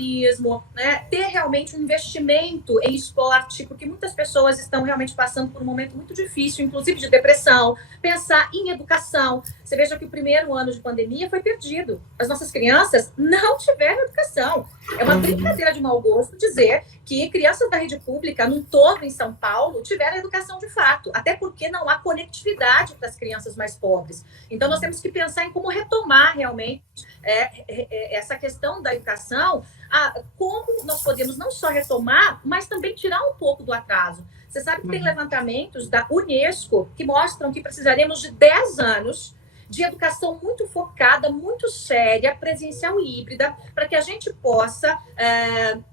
empreendedorismo, né? Ter realmente um investimento em esporte, porque muitas pessoas estão realmente passando por um momento muito difícil, inclusive de depressão, pensar em educação. Você veja que o primeiro ano de pandemia foi perdido. As nossas crianças não tiveram educação. É uma brincadeira de mau gosto dizer que crianças da rede pública, num todo em São Paulo, tiveram educação de fato, até porque não há conectividade para as crianças mais pobres. Então, nós temos que pensar em como retomar realmente essa questão da educação, como nós podemos não só retomar, mas também tirar um pouco do atraso. Você sabe que tem levantamentos da Unesco que mostram que precisaremos de 10 anos de educação muito focada, muito séria, presencial e híbrida, para que a gente possa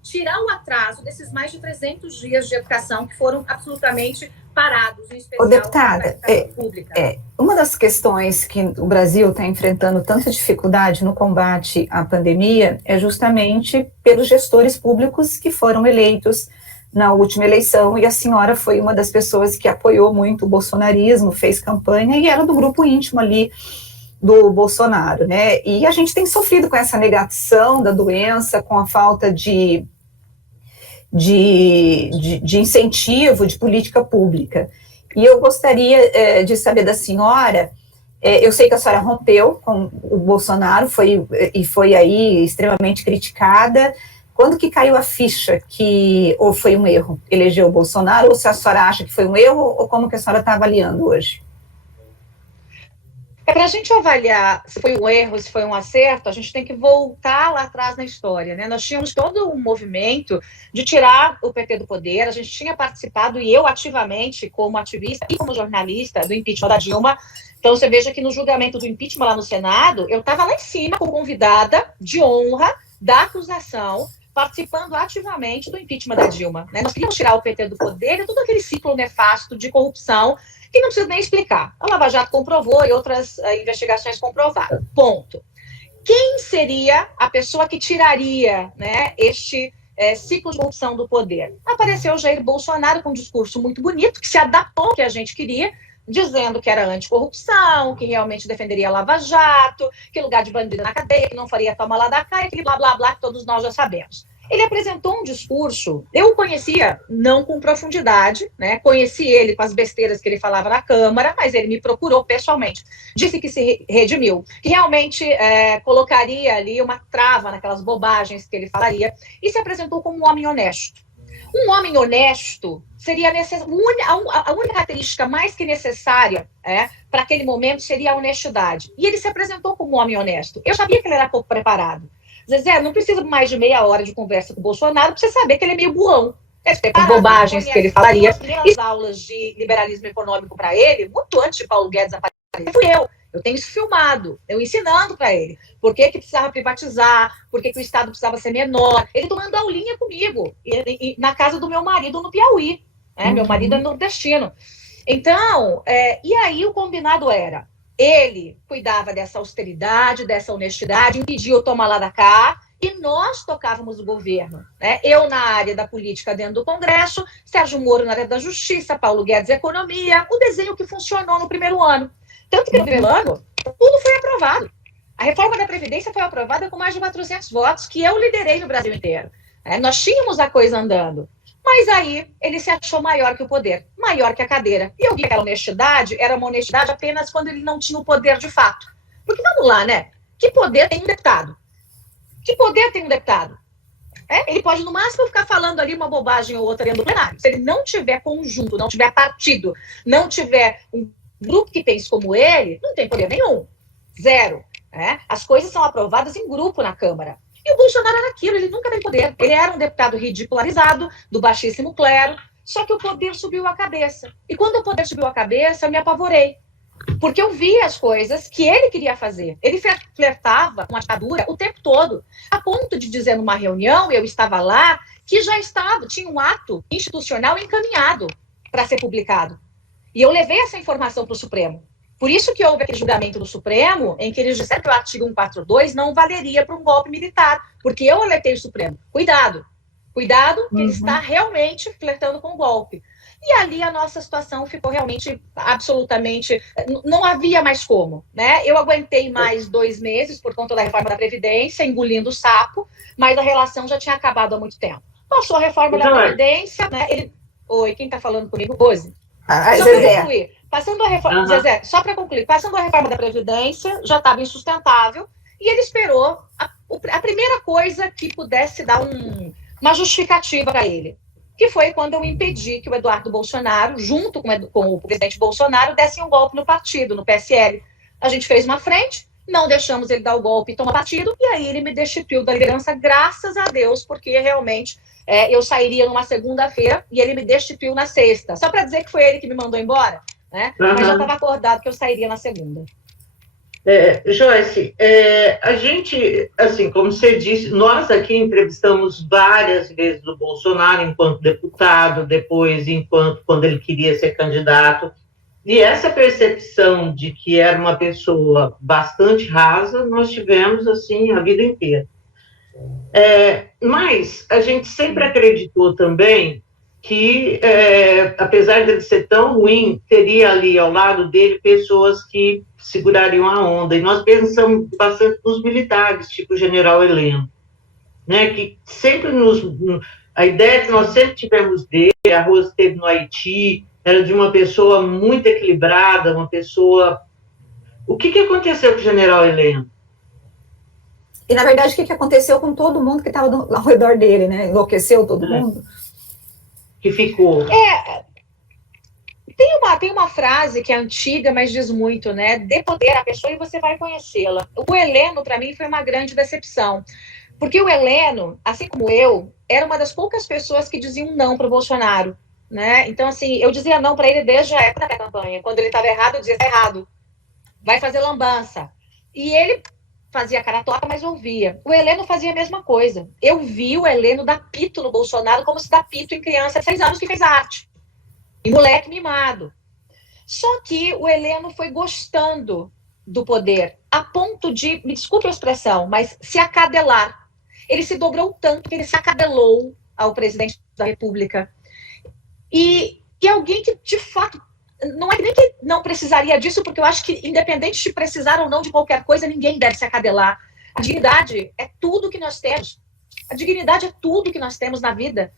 tirar o atraso desses mais de 300 dias de educação que foram absolutamente parados, em especial deputada, na educação pública. Uma das questões que o Brasil está enfrentando tanta dificuldade no combate à pandemia é justamente pelos gestores públicos que foram eleitos na última eleição, e a senhora foi uma das pessoas que apoiou muito o bolsonarismo, fez campanha e era do grupo íntimo ali do Bolsonaro, né? E a gente tem sofrido com essa negação da doença, com a falta de incentivo, de política pública. E eu gostaria de saber da senhora, eu sei que a senhora rompeu com o Bolsonaro, foi aí extremamente criticada. Quando que caiu a ficha que ou foi um erro eleger o Bolsonaro, ou se a senhora acha que foi um erro, ou como que a senhora está avaliando hoje? Para a gente avaliar se foi um erro, se foi um acerto, a gente tem que voltar lá atrás na história, né? Nós tínhamos todo um movimento de tirar o PT do poder, a gente tinha participado, e eu ativamente, como ativista e como jornalista, do impeachment da Dilma. Então, você veja que no julgamento do impeachment lá no Senado, eu estava lá em cima como convidada de honra da acusação, participando ativamente do impeachment da Dilma, né? Nós queríamos tirar o PT do poder e todo aquele ciclo nefasto de corrupção que não precisa nem explicar. A Lava Jato comprovou e outras investigações comprovaram. Ponto. Quem seria a pessoa que tiraria, né, este ciclo de corrupção do poder? Apareceu o Jair Bolsonaro com um discurso muito bonito, que se adaptou ao que a gente queria, dizendo que era anticorrupção, que realmente defenderia a Lava Jato, que lugar de bandido na cadeia, que não faria toma lá da cá, aquele blá, blá, blá, que todos nós já sabemos. Ele apresentou um discurso, eu o conhecia não com profundidade, né? Conheci ele com as besteiras que ele falava na Câmara, mas ele me procurou pessoalmente. Disse que se redimiu, que realmente colocaria ali uma trava naquelas bobagens que ele falaria, e se apresentou como um homem honesto. Um homem honesto seria a única característica mais que necessária para aquele momento seria a honestidade. E ele se apresentou como um homem honesto. Eu sabia que ele era pouco preparado. Zezé, não precisa mais de meia hora de conversa com o Bolsonaro para você saber que ele é meio burrão. As bobagens que ele falaria. E as aulas de liberalismo econômico para ele, muito antes de Paulo Guedes aparecer, fui eu. Eu tenho isso filmado, eu ensinando para ele por que precisava privatizar, por que o Estado precisava ser menor. Ele tomando aulinha comigo, na casa do meu marido no Piauí. Meu marido é nordestino. Então, e aí o combinado era, ele cuidava dessa austeridade, dessa honestidade, impedia o toma lá da cá, e nós tocávamos o governo, né? Eu na área da política dentro do Congresso, Sérgio Moro na área da Justiça, Paulo Guedes economia, o desenho que funcionou no primeiro ano. Tanto que no primeiro ano, tudo foi aprovado. A reforma da Previdência foi aprovada com mais de 400 votos, que eu liderei no Brasil inteiro. Nós tínhamos a coisa andando. Mas aí ele se achou maior que o poder, maior que a cadeira. E eu vi que aquela honestidade era uma honestidade apenas quando ele não tinha o poder de fato. Porque vamos lá, né? Que poder tem um deputado? Que poder tem um deputado? Ele pode, no máximo, ficar falando ali uma bobagem ou outra dentro do plenário. Se ele não tiver conjunto, não tiver partido, não tiver um grupo que pense como ele, não tem poder nenhum. Zero. As coisas são aprovadas em grupo na Câmara. E o Bolsonaro era aquilo, ele nunca teve poder. Ele era um deputado ridicularizado, do baixíssimo clero, só que o poder subiu a cabeça. E quando o poder subiu a cabeça, eu me apavorei. Porque eu vi as coisas que ele queria fazer. Ele flertava com a ditadura o tempo todo, a ponto de dizer numa reunião, eu estava lá, que já tinha um ato institucional encaminhado para ser publicado. E eu levei essa informação para o Supremo. Por isso que houve aquele julgamento do Supremo, em que eles disseram que o artigo 142 não valeria para um golpe militar, porque eu alertei o Supremo. Cuidado, que ele está realmente flertando com o golpe. E ali a nossa situação ficou realmente absolutamente... Não havia mais como, né? Eu aguentei mais 2 meses por conta da reforma da Previdência, engolindo o sapo, mas a relação já tinha acabado há muito tempo. Passou a reforma da Previdência, né? Oi, quem está falando comigo? Rose. Só para concluir, passando a reforma, Zezé, só para concluir, passando a reforma da Previdência, já estava insustentável, e ele esperou a primeira coisa que pudesse dar uma justificativa para ele, que foi quando eu impedi que o Eduardo Bolsonaro, junto com o presidente Bolsonaro, desse um golpe no partido, no PSL. A gente fez uma frente, não deixamos ele dar o golpe e tomar partido, e aí ele me destituiu da liderança, graças a Deus, porque realmente eu sairia numa segunda-feira e ele me destituiu na sexta. Só para dizer que foi ele que me mandou embora, né? Mas já estava acordado que eu sairia na segunda. Joyce, a gente, assim, como você disse, nós aqui entrevistamos várias vezes o Bolsonaro enquanto deputado, depois quando ele queria ser candidato, e essa percepção de que era uma pessoa bastante rasa, nós tivemos, assim, a vida inteira. Mas a gente sempre acreditou também que, apesar de ele ser tão ruim, teria ali ao lado dele pessoas que segurariam a onda. E nós pensamos bastante nos militares, tipo o general Heleno, né, que sempre a ideia que nós sempre tivemos dele, a Rose esteve no Haiti, era de uma pessoa muito equilibrada, uma pessoa... O que aconteceu com o general Heleno? E, na verdade, o que aconteceu com todo mundo que estava ao redor dele, né? Enlouqueceu todo mundo? Que ficou. Tem uma frase que é antiga, mas diz muito, né? Dê poder à pessoa e você vai conhecê-la. O Heleno, para mim, foi uma grande decepção. Porque o Heleno, assim como eu, era uma das poucas pessoas que diziam não para o Bolsonaro, né? Então, assim, eu dizia não para ele desde a época da campanha. Quando ele estava errado, eu dizia, está errado. Vai fazer lambança. E ele fazia cara torta, mas ouvia. O Heleno fazia a mesma coisa. Eu vi o Heleno dar pito no Bolsonaro como se dá pito em criança de 6 anos que fez arte. E moleque mimado. Só que o Heleno foi gostando do poder, a ponto de, me desculpe a expressão, mas se acadelar. Ele se dobrou tanto que ele se acadelou ao presidente da República. E alguém que, de fato, não é nem que não precisaria disso, porque eu acho que, independente de precisar ou não de qualquer coisa, ninguém deve se acadelar. A dignidade é tudo que nós temos. A dignidade é tudo que nós temos na vida.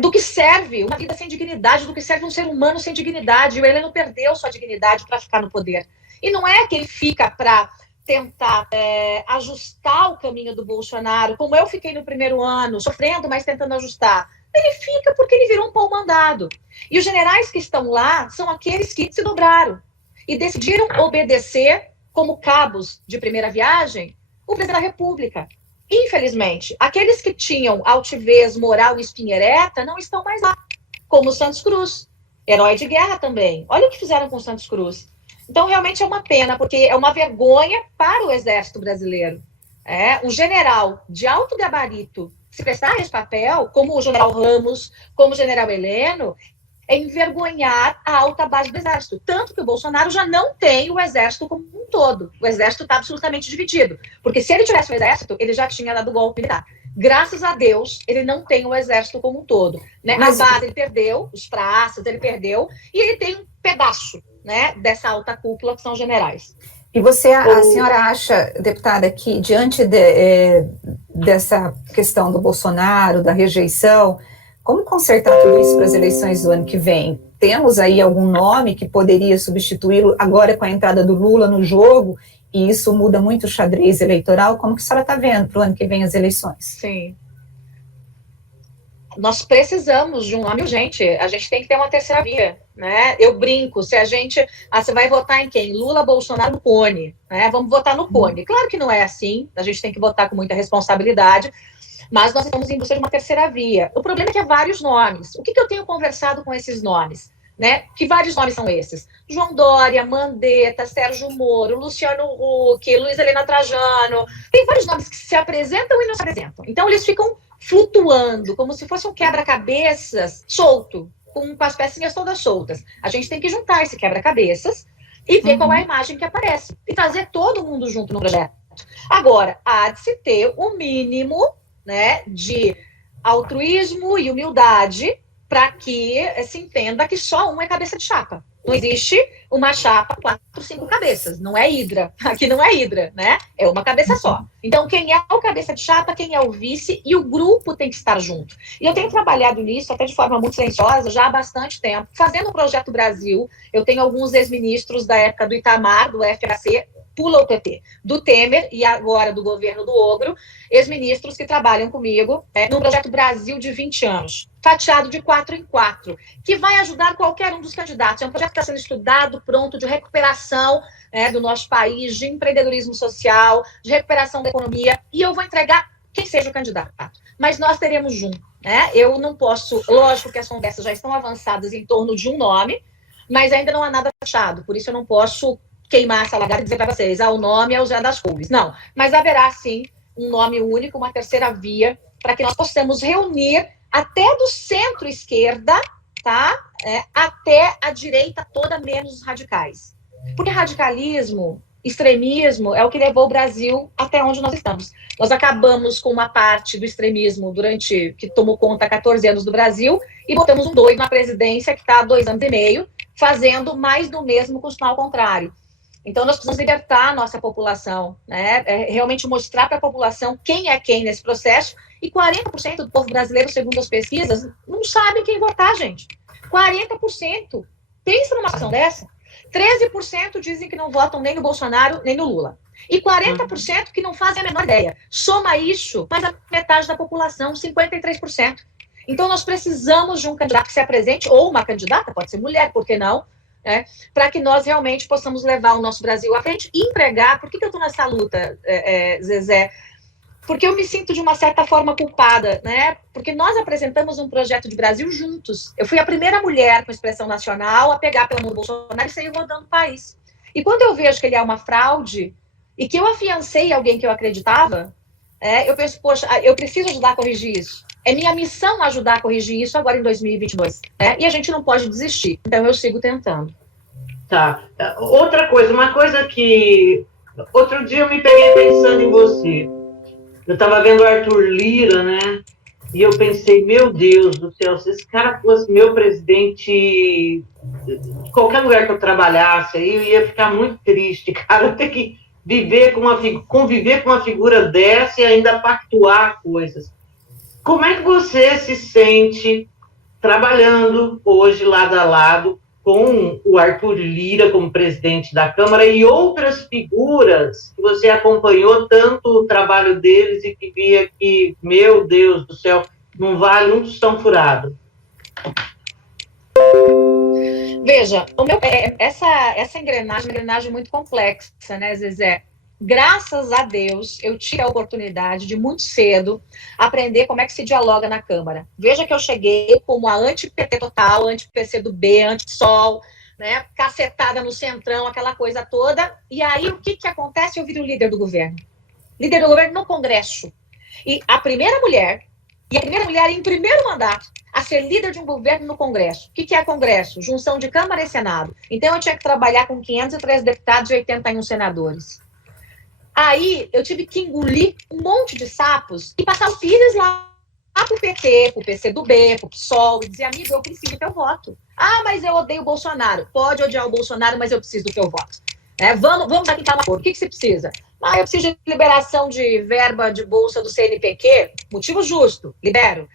Do que serve uma vida sem dignidade, do que serve um ser humano sem dignidade. O Heleno perdeu sua dignidade para ficar no poder. E não é que ele fica para tentar ajustar o caminho do Bolsonaro, como eu fiquei no primeiro ano, sofrendo, mas tentando ajustar. Ele fica porque ele virou um pau-mandado. E os generais que estão lá são aqueles que se dobraram e decidiram obedecer, como cabos de primeira viagem, o presidente da República. Infelizmente, aqueles que tinham altivez, moral e espinha ereta não estão mais lá, como o Santos Cruz, herói de guerra também. Olha o que fizeram com o Santos Cruz. Então, realmente é uma pena, porque é uma vergonha para o Exército Brasileiro. Um general de alto gabarito se prestar a esse papel, como o general Ramos, como o general Heleno, é envergonhar a alta base do Exército. Tanto que o Bolsonaro já não tem o Exército como um todo. O Exército está absolutamente dividido. Porque se ele tivesse o Exército, ele já tinha dado golpe militar. Graças a Deus, ele não tem o Exército como um todo. Né? Mas a base ele perdeu, os praças ele perdeu, e ele tem um pedaço, né, dessa alta cúpula que são generais. E a senhora acha, deputada, que diante dessa questão do Bolsonaro, da rejeição, como consertar tudo isso para as eleições do ano que vem? Temos aí algum nome que poderia substituí-lo agora com a entrada do Lula no jogo, e isso muda muito o xadrez eleitoral? Como que a senhora está vendo para o ano que vem as eleições? Sim. Nós precisamos de um nome urgente, a gente tem que ter uma terceira via, né? Eu brinco, se a gente... você vai votar em quem? Lula, Bolsonaro, Cone, né? Vamos votar no Cone. Claro que não é assim, a gente tem que votar com muita responsabilidade, mas nós estamos em busca de uma terceira via. O problema é que há vários nomes. O que eu tenho conversado com esses nomes? Né? Que vários nomes são esses? João Dória, Mandetta, Sérgio Moro, Luciano Huck, Luiz Helena Trajano. Tem vários nomes que se apresentam e não se apresentam. Então, eles ficam flutuando, como se fosse um quebra-cabeças solto, com as pecinhas todas soltas. A gente tem que juntar esse quebra-cabeças e ver qual é a imagem que aparece. E trazer todo mundo junto no projeto. Agora, há de se ter o mínimo, né, de altruísmo e humildade para que se entenda que só um é cabeça de chapa. Não existe uma chapa 4, 5 cabeças. Não é hidra. Aqui não é hidra, né? É uma cabeça só. Então, quem é o cabeça de chapa, quem é o vice, e o grupo tem que estar junto. E eu tenho trabalhado nisso, até de forma muito silenciosa, já há bastante tempo, fazendo o Projeto Brasil. Eu tenho alguns ex-ministros da época do Itamar, do FHC, pula o PT, do Temer e agora do governo do Ogro, ex-ministros que trabalham comigo no Projeto Brasil de 20 anos, fatiado de 4 em 4, que vai ajudar qualquer um dos candidatos. É um projeto que está sendo estudado, pronto, de recuperação do nosso país, de empreendedorismo social, de recuperação da economia, e eu vou entregar quem seja o candidato. Mas nós teremos junto. Eu não posso, lógico que as conversas já estão avançadas em torno de um nome, mas ainda não há nada fechado, por isso eu não posso queimar essa lagarta e dizer para vocês, o nome é o Zé das Couves. Não, mas haverá sim um nome único, uma terceira via, para que nós possamos reunir até do centro-esquerda, tá? Até a direita toda, menos os radicais. Porque radicalismo, extremismo, é o que levou o Brasil até onde nós estamos. Nós acabamos com uma parte do extremismo que tomou conta há 14 anos do Brasil e botamos um doido na presidência que está há 2 anos e meio, fazendo mais do mesmo com o sinal contrário. Então, nós precisamos libertar a nossa população, realmente mostrar para a população quem é quem nesse processo, e 40% do povo brasileiro, segundo as pesquisas, não sabe quem votar, gente. 40%. Pensa numa ação dessa. 13% dizem que não votam nem no Bolsonaro, nem no Lula. E 40% que não fazem a menor ideia. Soma isso, mais a metade da população, 53%. Então, nós precisamos de um candidato que se apresente, ou uma candidata, pode ser mulher, por que não? Para que nós realmente possamos levar o nosso Brasil à frente e empregar. Por que eu estou nessa luta, Zezé? Porque eu me sinto de uma certa forma culpada, porque nós apresentamos um projeto de Brasil juntos. Eu fui a primeira mulher com expressão nacional a pegar pela mão do Bolsonaro e sair rodando o país. E quando eu vejo que ele é uma fraude e que eu afiancei alguém que eu acreditava, eu penso, poxa, eu preciso ajudar a corrigir isso. É minha missão ajudar a corrigir isso agora em 2022. E a gente não pode desistir. Então, eu sigo tentando. Tá. Outra coisa, uma coisa que... Outro dia eu me peguei pensando em você. Eu estava vendo o Arthur Lira, né? E eu pensei, meu Deus do céu, se esse cara fosse meu presidente, qualquer lugar que eu trabalhasse, aí eu ia ficar muito triste, cara. Eu ter que conviver com uma figura dessa e ainda pactuar coisas. Como é que você se sente trabalhando hoje lado a lado com o Arthur Lira como presidente da Câmara e outras figuras que você acompanhou tanto o trabalho deles e que via que, meu Deus do céu, não vale um tostão furado? Veja, essa engrenagem é uma engrenagem muito complexa, né, Zezé? Graças a Deus, eu tive a oportunidade de, muito cedo, aprender como é que se dialoga na Câmara. Veja que eu cheguei como a anti-PT total, anti-PCdoB, anti-PSOL, cacetada no centrão, aquela coisa toda. E aí, o que acontece? Eu viro o líder do governo. Líder do governo no Congresso. E a primeira mulher em primeiro mandato, a ser líder de um governo no Congresso. O que é Congresso? Junção de Câmara e Senado. Então, eu tinha que trabalhar com 503 deputados e 81 senadores. Aí, eu tive que engolir um monte de sapos e passar o Pires lá pro PT, pro PCdoB, pro PSOL, e dizer, amigo, eu preciso do teu voto. Mas eu odeio o Bolsonaro. Pode odiar o Bolsonaro, mas eu preciso do teu voto. Vamos aqui para uma cor. O que você precisa? Eu preciso de liberação de verba de bolsa do CNPq. Motivo justo, libero.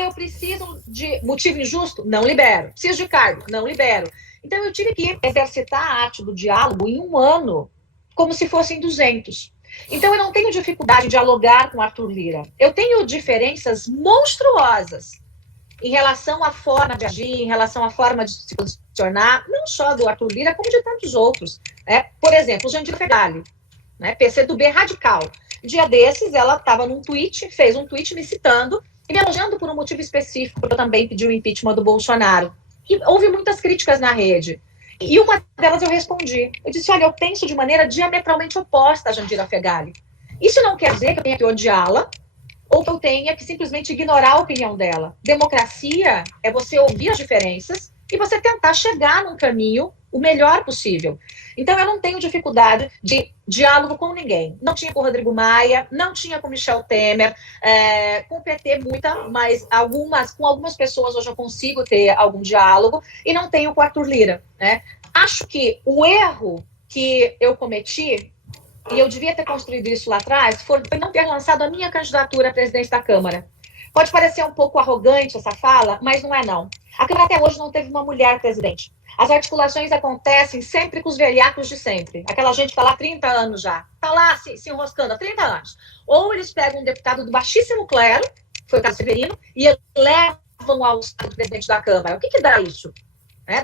Eu preciso de motivo injusto? Não libero. Preciso de cargo? Não libero. Então, eu tive que exercitar a arte do diálogo em 1 ano, como se fossem 200. Então, eu não tenho dificuldade de dialogar com Arthur Lira. Eu tenho diferenças monstruosas em relação à forma de agir, em relação à forma de se posicionar, não só do Arthur Lira, como de tantos outros. Por exemplo, o Jandira Fegali, PCdoB radical. Dia desses, ela estava num tweet, fez um tweet me citando e me elogiando por um motivo específico, porque eu também pedi o impeachment do Bolsonaro. E houve muitas críticas na rede. E uma delas eu respondi. Eu disse, olha, eu penso de maneira diametralmente oposta a Jandira Fegali. Isso não quer dizer que eu tenha que odiá-la ou que eu tenha que simplesmente ignorar a opinião dela. Democracia é você ouvir as diferenças e você tentar chegar num caminho o melhor possível. Então, eu não tenho dificuldade de diálogo com ninguém. Não tinha com o Rodrigo Maia, não tinha com o Michel Temer, com o PT muita, mas com algumas pessoas hoje eu consigo ter algum diálogo, e não tenho com o Arthur Lira, né? Acho que o erro que eu cometi, e eu devia ter construído isso lá atrás, foi não ter lançado a minha candidatura a presidente da Câmara. Pode parecer um pouco arrogante essa fala, mas não é não. A Câmara até hoje não teve uma mulher presidente. As articulações acontecem sempre com os velhacos de sempre. Aquela gente que está lá há 30 anos já. Está lá se enroscando há 30 anos. Ou eles pegam um deputado do baixíssimo clero, foi o caso Severino, e levam ao presidente da Câmara. O que dá isso?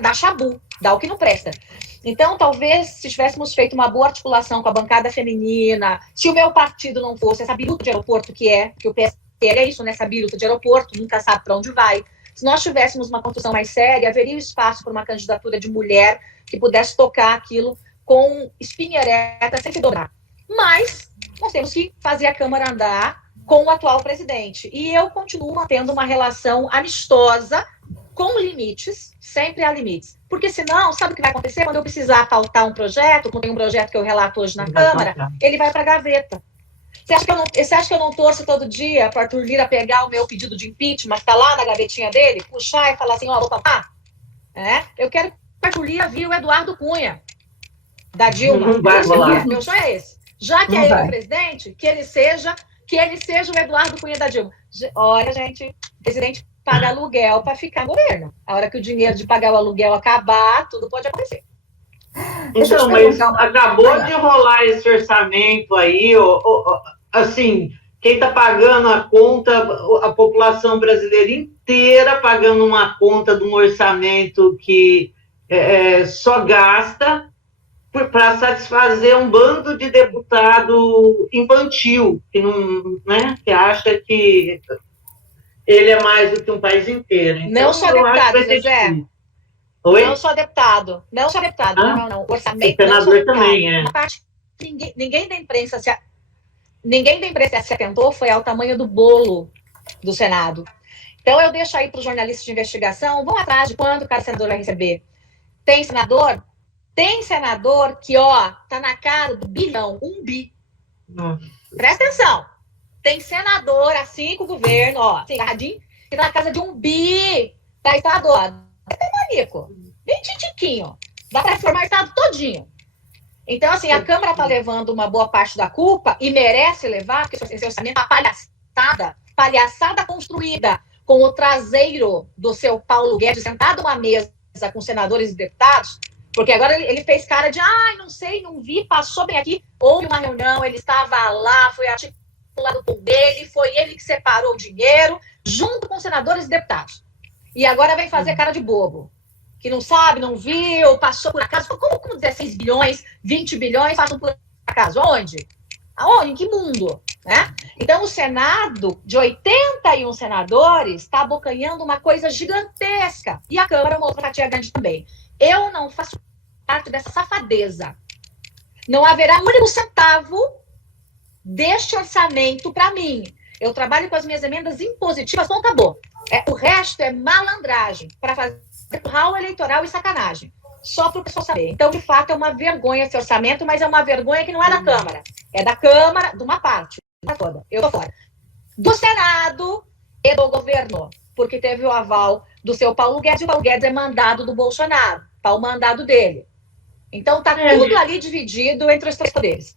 Dá chabu, dá o que não presta. Então, talvez, se tivéssemos feito uma boa articulação com a bancada feminina, se o meu partido não fosse essa biruta de aeroporto que o PSD é isso, né? Essa biruta de aeroporto, nunca sabe para onde vai. Se nós tivéssemos uma construção mais séria, haveria espaço para uma candidatura de mulher que pudesse tocar aquilo com espinha ereta, sem se dobrar. Mas nós temos que fazer a Câmara andar com o atual presidente. E eu continuo mantendo uma relação amistosa, com limites, sempre há limites. Porque senão, sabe o que vai acontecer? Quando eu precisar pautar um projeto, como tem um projeto que eu relato hoje na Câmara, ele vai para a gaveta. Você acha que eu não torço todo dia para o Arthur Lira pegar o meu pedido de impeachment, que está lá na gavetinha dele, puxar e falar assim, vou tomar? Eu quero que o Arthur Lira vire o Eduardo Cunha, da Dilma. Meu sonho é esse. Já que é ele o presidente, que ele seja o Eduardo Cunha da Dilma. Olha, gente, o presidente paga aluguel para ficar no governo. A hora que o dinheiro de pagar o aluguel acabar, tudo pode acontecer. Então, mas acabou de rolar esse orçamento aí, assim, quem está pagando a conta, a população brasileira inteira pagando uma conta de um orçamento que só gasta para satisfazer um bando de deputado infantil, que não, né, que acha que ele é mais do que um país inteiro. Então, não só deputado, Zezé. Oi? Não só deputado. Não. O orçamento. O senador também, Uma parte que ninguém da imprensa se atentou foi ao tamanho do bolo do Senado. Então, eu deixo aí para os jornalistas de investigação, vão atrás de quanto cada senador vai receber. Tem senador que, tá na cara do bilhão, 1 bi. Nossa. Presta atenção. Tem senador, assim, com o governo, assim, agarradinho, que tá na casa de 1 bi. Tá, senador. Tem manico. 20 tiquinho. Dá para reformar o estado todinho. Então, assim, a Câmara está levando uma boa parte da culpa e merece levar, porque esse orçamento é uma palhaçada construída com o traseiro do seu Paulo Guedes sentado numa mesa com senadores e deputados, porque agora ele fez cara de, não sei, não vi, passou bem aqui, houve uma reunião, ele estava lá, foi articulado com dele, foi ele que separou o dinheiro, junto com senadores e deputados. E agora vem fazer cara de bobo, que não sabe, não viu, passou por acaso. Como 16 bilhões, 20 bilhões passam por acaso? Aonde? Em que mundo? Né? Então, o Senado, de 81 senadores, está abocanhando uma coisa gigantesca. E a Câmara, uma outra fatia grande também. Eu não faço parte dessa safadeza. Não haverá um único centavo deste orçamento para mim. Eu trabalho com as minhas emendas impositivas, então acabou. O resto é malandragem, para fazer curral eleitoral e sacanagem. Só para o pessoal saber. Então, de fato, é uma vergonha esse orçamento, mas é uma vergonha que não é da Câmara. É da Câmara, de uma parte. Não é toda. Eu estou fora. Do Senado e do governo. Porque teve o aval do seu Paulo Guedes, e o Paulo Guedes é mandado do Bolsonaro. Está o mandado dele. Então, está tudo ali dividido entre os três poderes.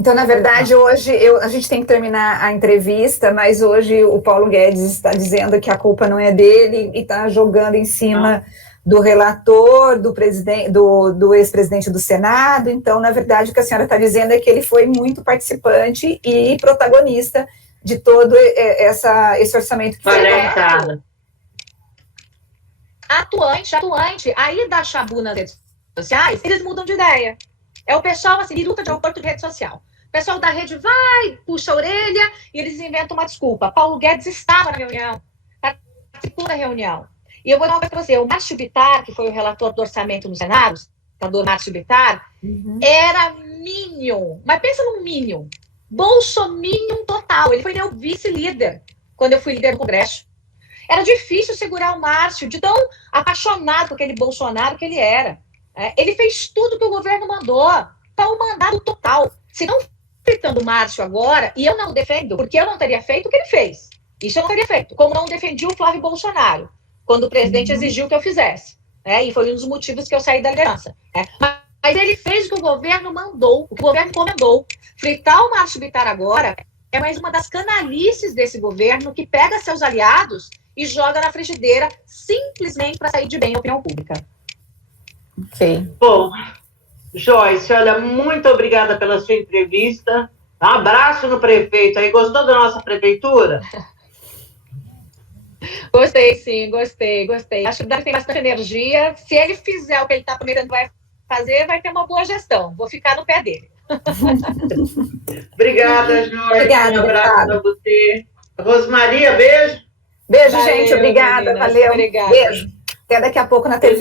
Então, na verdade, hoje a gente tem que terminar a entrevista, mas hoje o Paulo Guedes está dizendo que a culpa não é dele e está jogando em cima do relator, do ex-presidente do Senado. Então, na verdade, o que a senhora está dizendo é que ele foi muito participante e protagonista de todo esse orçamento que foi feito. Atuante. Aí dá chabu nas redes sociais, eles mudam de ideia. É o pessoal, assim, luta de aeroporto de rede social. O pessoal da rede vai, puxa a orelha e eles inventam uma desculpa. Paulo Guedes estava na reunião, participou da reunião. E eu vou dar uma coisa para você. O Márcio Bittar, que foi o relator do orçamento no Senado, o senador Márcio Bittar, era Minion. Mas pensa num Minion. Bolsominion total. Ele foi meu vice-líder quando eu fui líder do Congresso. Era difícil segurar o Márcio, de tão apaixonado com aquele Bolsonaro que ele era. Ele fez tudo que o governo mandou, para o mandado total. Se não fritando o Márcio agora, e eu não defendo, porque eu não teria feito o que ele fez. Isso eu não teria feito. Como não defendi o Flávio Bolsonaro, quando o presidente exigiu que eu fizesse. E foi um dos motivos que eu saí da liderança. Mas ele fez o que o governo mandou, o que o governo encomendou. Fritar o Márcio Bittar agora é mais uma das canalices desse governo que pega seus aliados e joga na frigideira simplesmente para sair de bem a opinião pública. Ok. Bom, Joyce, olha, muito obrigada pela sua entrevista. Um abraço no prefeito aí. Gostou da nossa prefeitura? Gostei, sim, gostei. Acho que o Dani tem bastante energia. Se ele fizer o que ele está prometendo vai fazer, vai ter uma boa gestão. Vou ficar no pé dele. Obrigada, Joyce. Obrigada, um abraço para você. Rosmaria, beijo. Beijo, Valeu, gente. Obrigada. meninas. Valeu. Obrigada. Beijo. Até daqui a pouco na TV.